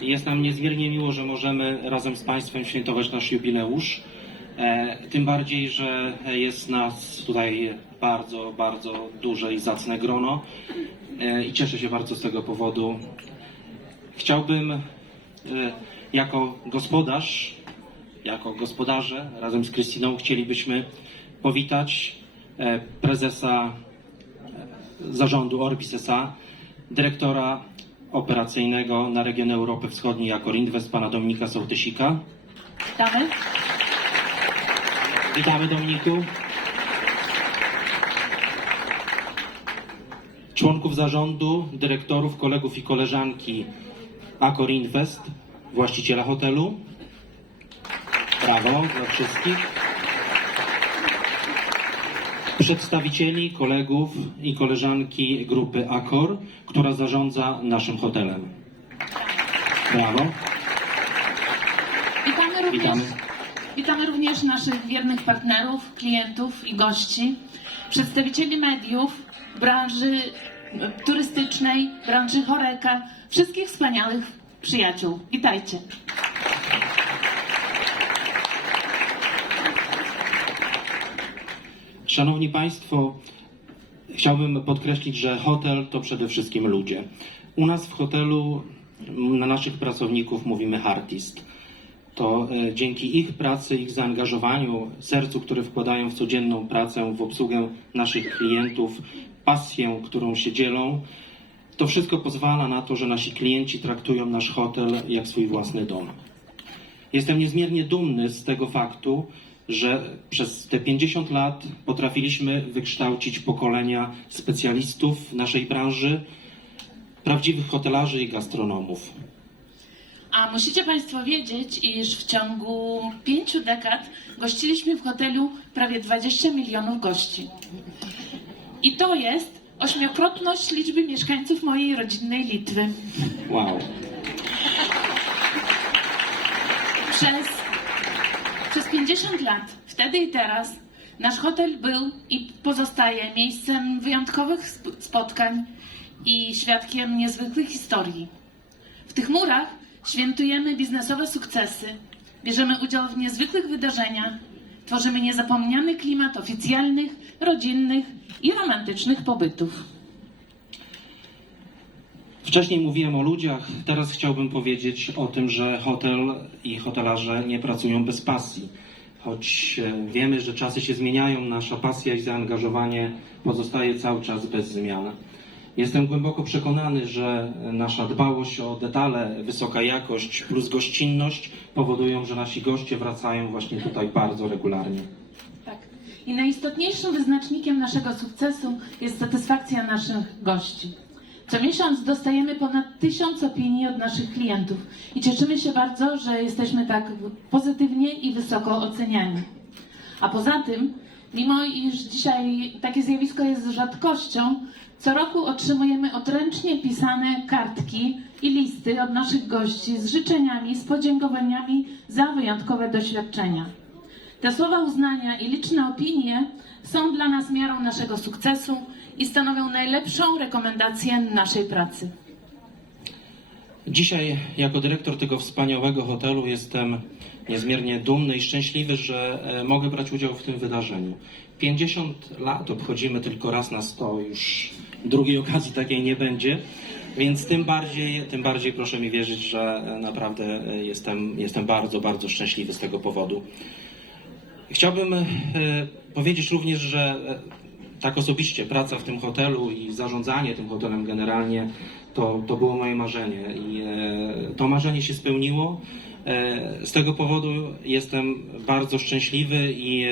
Jest nam niezmiernie miło, że możemy razem z Państwem świętować nasz jubileusz. E, Tym bardziej, że jest nas tutaj bardzo, bardzo duże i zacne grono E, i cieszę się bardzo z tego powodu. Chciałbym e, jako gospodarz, jako gospodarze razem z Krystyną chcielibyśmy powitać prezesa zarządu Orbis S.A., dyrektora operacyjnego na region Europy Wschodniej jako Invest, pana Dominika Sołtysika. Witamy. Witamy Dominiku. Członków zarządu, dyrektorów, kolegów i koleżanki Accor Invest, właściciela hotelu. Brawo dla wszystkich. Przedstawicieli, kolegów i koleżanki grupy Accor, która zarządza naszym hotelem. Brawo. Witamy również, Witamy. witamy również naszych wiernych partnerów, klientów i gości, przedstawicieli mediów, branży turystycznej, branży choreka, wszystkich wspaniałych przyjaciół. Witajcie. Szanowni Państwo, chciałbym podkreślić, że hotel to przede wszystkim ludzie. U nas w hotelu na naszych pracowników mówimy artist. To e, dzięki ich pracy, ich zaangażowaniu, sercu, które wkładają w codzienną pracę, w obsługę naszych klientów, pasję, którą się dzielą, to wszystko pozwala na to, że nasi klienci traktują nasz hotel jak swój własny dom. Jestem niezmiernie dumny z tego faktu, że przez te 50 lat potrafiliśmy wykształcić pokolenia specjalistów naszej branży, prawdziwych hotelarzy i gastronomów. A musicie Państwo wiedzieć, iż w ciągu pięciu dekad gościliśmy w hotelu prawie 20 milionów gości. I to jest ośmiokrotność liczby mieszkańców mojej rodzinnej Litwy. Wow. Przez, przez 50 lat, wtedy i teraz, nasz hotel był i pozostaje miejscem wyjątkowych sp- spotkań i świadkiem niezwykłych historii. W tych murach świętujemy biznesowe sukcesy, bierzemy udział w niezwykłych wydarzeniach, tworzymy niezapomniany klimat oficjalnych, rodzinnych i romantycznych pobytów. Wcześniej mówiłem o ludziach, teraz chciałbym powiedzieć o tym, że hotel i hotelarze nie pracują bez pasji. Choć e, wiemy, że czasy się zmieniają, nasza pasja i zaangażowanie pozostaje cały czas bez zmian. Jestem głęboko przekonany, że nasza dbałość o detale, wysoka jakość plus gościnność powodują, że nasi goście wracają właśnie tutaj bardzo regularnie. Tak. I najistotniejszym wyznacznikiem naszego sukcesu jest satysfakcja naszych gości. Co miesiąc dostajemy ponad tysiąc opinii od naszych klientów i cieszymy się bardzo, że jesteśmy tak pozytywnie i wysoko oceniani. A poza tym, mimo iż dzisiaj takie zjawisko jest rzadkością, co roku otrzymujemy odręcznie pisane kartki i listy od naszych gości z życzeniami, z podziękowaniami za wyjątkowe doświadczenia. Te słowa uznania i liczne opinie są dla nas miarą naszego sukcesu i stanowią najlepszą rekomendację naszej pracy. Dzisiaj, jako dyrektor tego wspaniałego hotelu, jestem niezmiernie dumny i szczęśliwy, że e, mogę brać udział w tym wydarzeniu. 50 lat obchodzimy tylko raz na 100, już drugiej okazji takiej nie będzie, więc tym bardziej, tym bardziej proszę mi wierzyć, że e, naprawdę e, jestem, jestem bardzo, bardzo szczęśliwy z tego powodu. Chciałbym e, powiedzieć również, że e, tak osobiście praca w tym hotelu i zarządzanie tym hotelem generalnie to, to było moje marzenie i e, to marzenie się spełniło. Z tego powodu jestem bardzo szczęśliwy i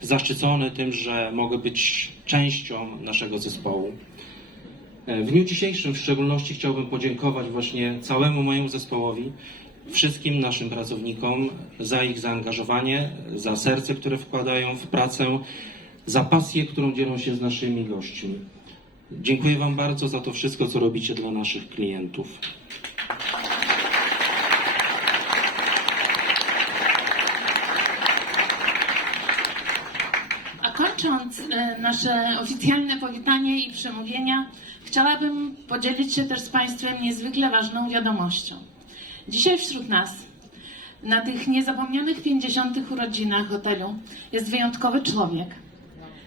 zaszczycony tym, że mogę być częścią naszego zespołu. W dniu dzisiejszym w szczególności chciałbym podziękować właśnie całemu mojemu zespołowi, wszystkim naszym pracownikom za ich zaangażowanie, za serce, które wkładają w pracę, za pasję, którą dzielą się z naszymi gośćmi. Dziękuję Wam bardzo za to wszystko, co robicie dla naszych klientów. Kończąc e, nasze oficjalne powitanie i przemówienia, chciałabym podzielić się też z Państwem niezwykle ważną wiadomością. Dzisiaj wśród nas, na tych niezapomnianych 50. urodzinach hotelu, jest wyjątkowy człowiek.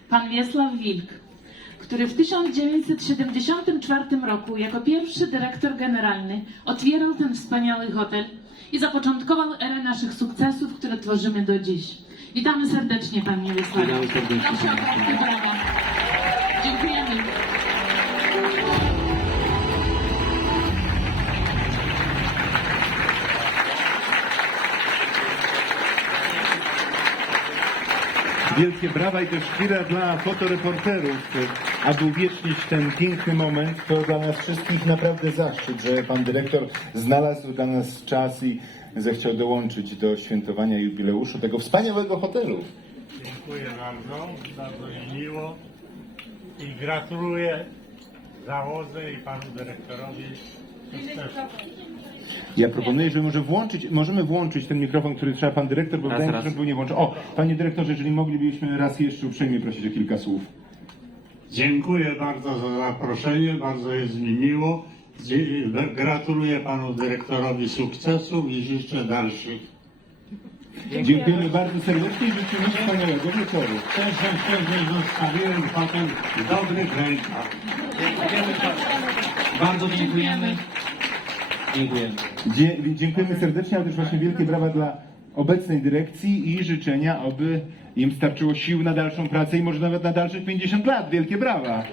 Pan Wiesław Wilk, który w 1974 roku jako pierwszy dyrektor generalny otwierał ten wspaniały hotel i zapoczątkował erę naszych sukcesów, które tworzymy do dziś. Witamy serdecznie, panie Wiesławie. Witamy serdecznie, Proszę o brawa. Wielkie brawa i też chwila dla fotoreporterów, aby uwiecznić ten piękny moment. To dla nas wszystkich naprawdę zaszczyt, że pan dyrektor znalazł dla nas czas i zechciał dołączyć do świętowania jubileuszu tego wspaniałego hotelu. Dziękuję bardzo, bardzo mi miło i gratuluję załodze i panu dyrektorowi sukcesu. Ja proponuję, że może włączyć, możemy włączyć ten mikrofon, który trzeba pan dyrektor, bo Raz, wydaje mi się, raz. że był nie włączył. O, panie dyrektorze, jeżeli moglibyśmy raz jeszcze uprzejmie prosić o kilka słów. Dziękuję bardzo za zaproszenie, bardzo jest mi miło. Dzie- Gratuluję panu dyrektorowi sukcesów i życzę dalszych. Dziękujemy bardzo serdecznie i życzymy wspaniałego wieczoru. Też że zostawiłem potem w dobrych rękach. Bardzo dziękujemy. Dziękujemy. Dziękujemy serdecznie, ale też właśnie wielkie brawa dla obecnej dyrekcji i życzenia, aby im starczyło sił na dalszą pracę i może nawet na dalszych 50 lat. Wielkie brawa.